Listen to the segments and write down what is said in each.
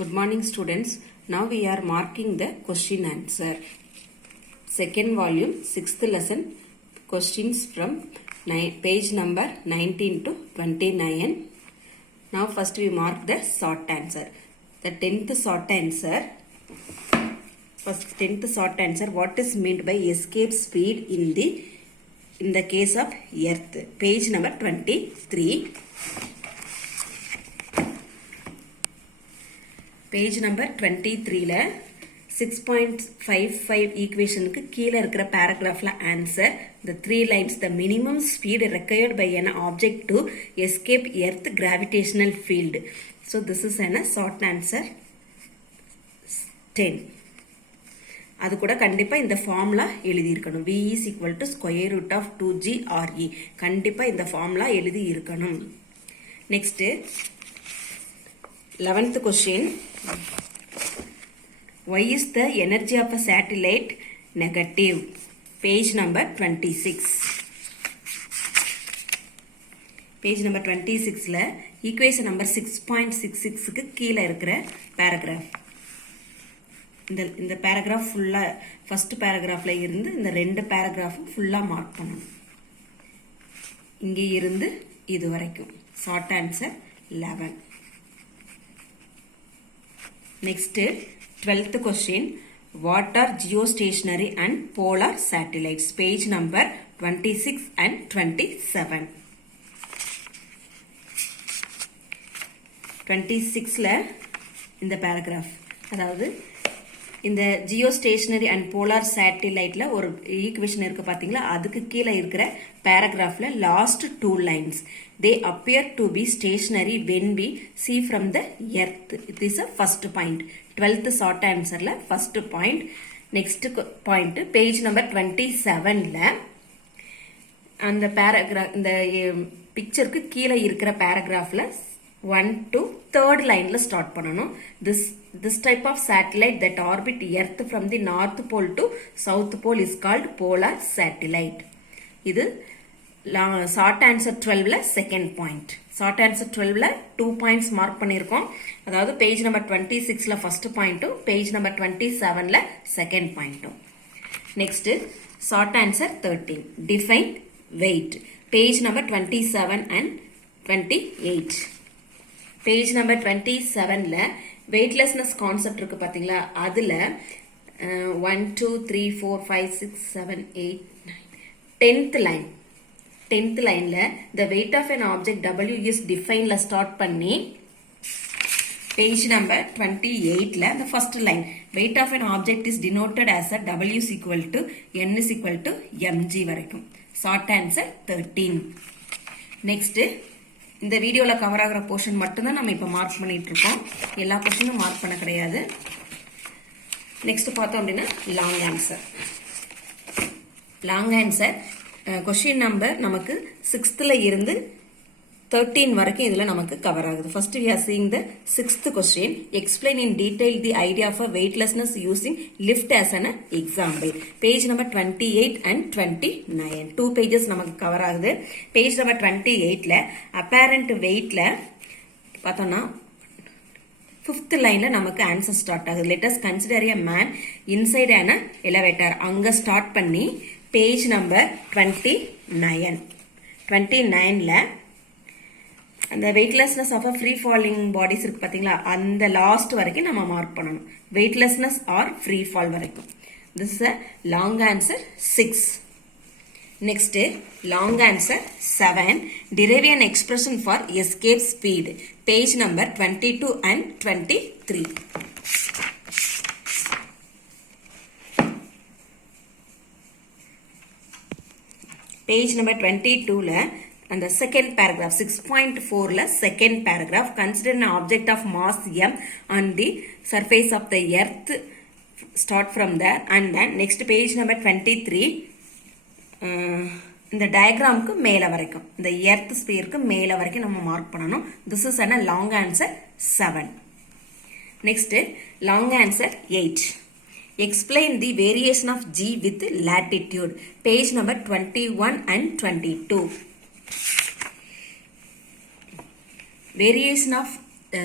Good morning students. Now we are marking the question answer. Second volume, 6th lesson, questions from page number 19 to 29. Now first we mark the short answer. The 10th short answer. First 10th short answer, what is meant by escape speed in the case of earth? Page number 23. Page number 23 ல 6.55 equation க்கு கீழ இருக்கிற paragraphல answer the three lines the minimum speed required by an object to escape earth gravitational field. So this is an short answer 10. அது கூட கண்டிப்பா இந்த formula எழுதி இருக்கணும். V is equal to square root of 2g RE. கண்டிப்பா இந்த formula எழுதி இருக்கணும். Next 11th question. Why is the energy of a satellite negative? Page number 26. Page number 26 ல equation number 6.66 க்கு கீழ இருக்கிற paragraph. இந்த paragraph ஃபுல்லா first paragraphல இருந்து இந்த ரெண்டு paragraph ஃபுல்லா மார்க் பண்ணணும். இங்கே இருந்து இது வரைக்கும். Short answer 11. Next 12th question, what are geostationary and polar satellites? Page number 26 and 27. 26 ல இந்த paragraph, அதாவது இந்த geostationary and polar satellite ல ஒரு equation இருக்கு பாத்தீங்களா, அதுக்கு கீழ இருக்கிற paragraphல last two lines, they appear to be stationary when we see from the earth. It is a first point. 12th short answer ல first point. Next point, page number 27 ல அந்த paragraph, இந்த pictureக்கு கீழ இருக்கிற paragraphல 1 to 3rd line ல start பண்ணணும். This type of satellite that orbit earth from the north pole to south pole is called polar satellite. இது short answer 12 ல second point. Short answer 12 ல 2 points mark பண்ணிருக்கோம். அதாவது page number 26 ல first point, page number 27 ல second point. Next short answer 13. Define weight. Page number 27 and 28. Page number 27 ல weightlessness concept இருக்கு பாத்தீங்களா, அதுல 1 2 3 4 5 6 7 8 9 10th line ல the weight of an object W is defined ல start பண்ணி page number 28 ல the first line weight of an object is denoted as a W is equal to N is equal to mg வரைக்கும். Short answer 13. Next இந்த வீடியோல cover ஆகிற portion மட்டும் தான் நம்ம இப்ப மார்க் பண்ணிட்டு இருக்கோம். எல்லா போர்ஷனும் மார்க் பண்ண கிடையாது. நெக்ஸ்ட் பார்த்தோம் அப்படின்னா long answer. Long answer question number நமக்கு 6th ல இருந்து 13 வரைக்கும் இதுல நமக்கு கவர் ஆகுது. First we are seeing the 6th question. Explain in detail the idea of a weightlessness using lift as an example. Page number 28 and 29. 2 pages நமக்கு cover ஆகுது. Page number 28 ல apparent weight ல பார்த்தோம்னா 5th line ல நமக்கு answer start ஆகுது. Let us consider a man inside an elevator. அங்க start பண்ணி page number 29 ல அந்த weightlessness of a free falling bodies இருக்கு பாத்தீங்களா, அந்த லாஸ்ட் வரைக்கும் நம்ம மார்க் பண்ணணும். weightlessness or free fall வரைக்கும். This is a long answer 6. Next long answer 7. Derive an expression for escape speed. Page number 22 and 23. Page number 22 ல and the second paragraph 6.4 ல second paragraph, consider an object of mass m on the surface of the earth, start from there and then next page number 23 இந்த டயக்ராம்க்கு மேல வரைக்கும், இந்த earth ஸ்பியருக்கு மேல வரைக்கும் நம்ம mark பண்ணணும். This is a long answer 7. Next long answer 8. Explain the variation of G with latitude. Page number 21 and 22. Variation of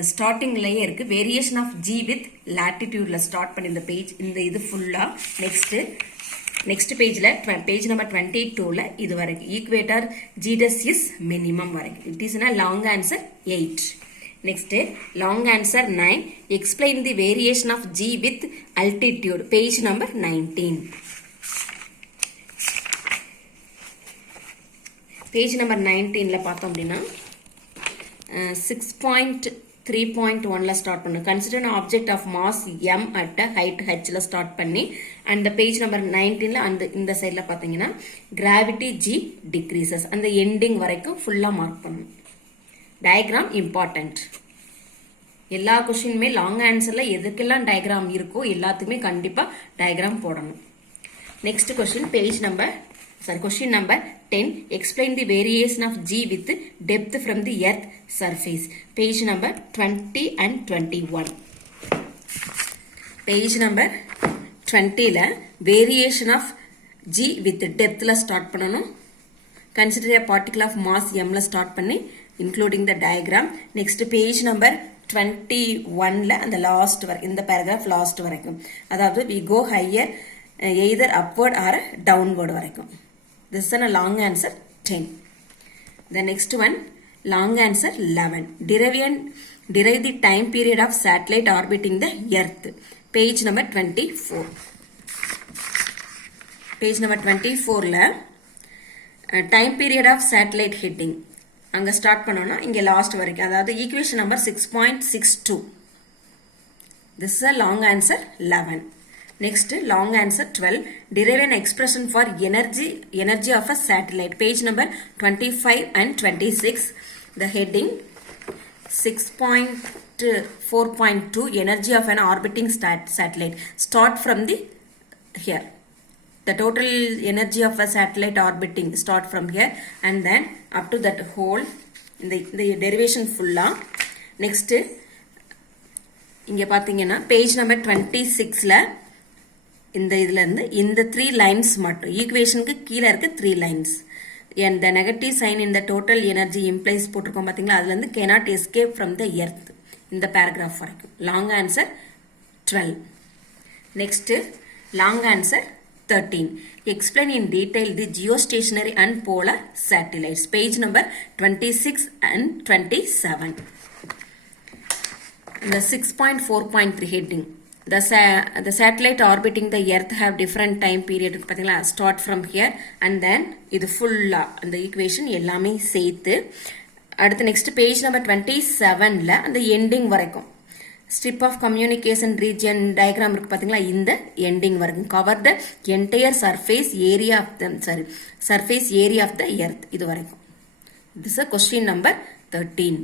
ஸ்டார்டிங்லயே இருக்கு வேரியேஷன் ஆஃப் ஜி வித் லாட்டிடியூட்ல ஸ்டார்ட் பண்ணி இந்த பேஜ் இந்த இது ஃபுல்லா நெக்ஸ்ட் பேஜ்ல பேஜ் நம்பர் 22ல இது வரைக்கும் ஈக்குவேட்டர் ஜிடஸ் இஸ் மினிமம் வரைக்கும் it is long answer 8. Next long answer 9 explain the variation of G with altitude page number 19. Page number 19ல பார்த்தோம் அப்படின்னா 6.3.1ல ஸ்டார்ட் பண்ணு consider object of mass m at height hல ஸ்டார்ட் பண்ணி அந்த பேஜ் நம்பர் 19ல இந்த சைட்ல பாத்தீங்கன்னா கிராவிட்டி g டிக்ரீசஸ் அந்த எண்டிங் வரைக்கும் ஃபுல்லா மார்க் பண்ணணும். Diagram important. எல்லா क्वेश्चनமே லாங் ஆன்சர்ல எதுக்கெல்லாம் டயக்ராம் இருக்கோ எல்லாத்துக்குமே கண்டிப்பா டயக்ராம் போடணும். Next question number 10 explain the variation of g with depth from the earth surface page number 20 and 21. page number 20 ல variation of g with depth ல start பண்ணனும். consider a particle of mass m ல start பண்ணி including the diagram. next page number 21 ல அந்த last வரைக்கும் இந்த paragraph last வரைக்கும் அதாவது we go higher either upward or downward வரைக்கும். This is a long answer 10. The next one long answer 11. Derive the time period of satellite orbiting the earth. Page number 24. Page number 24 ல time period of satellite heading அங்க start பண்ணோம்னா இங்க last வரைக்கும் அதாவது equation number 6.62. This is a long answer 11. Next long answer 12 derive an expression for energy of a satellite page number 25 and 26. The heading 6.4.2 energy of an orbiting satellite start from the here the total energy of a satellite orbiting start from here and then up to that whole in the derivation fulla. next இங்க பாத்தீங்கன்னா page number 26ல இதுல இருந்து இந்த 3 lines மட்டும் ஈக்குவேஷனுக்கு கீழ இருக்க 3 lines and the negative sign in the total energy implies போட்டுருக்கோம் பாத்தீங்களா அதுல இருந்து cannot escape from the earth இந்த paragraph வரைக்கும் long answer 12. next long answer 13 explain in detail the geostationary and polar satellites page number 26 and 27. the 6.4.3 heading the satellite orbiting the earth have different time period பாத்தீங்களா start from here and then இது ஃபுல்லா அந்த equation எல்லாமே சேர்த்து அடுத்து next page number 27ல அந்த ending வரைக்கும் strip of communication region diagram இருக்கு பாத்தீங்களா இந்த எண்டிங் வரைக்கும் cover the entire surface area of the surface area of the earth இது வரைக்கும். this is question number 13.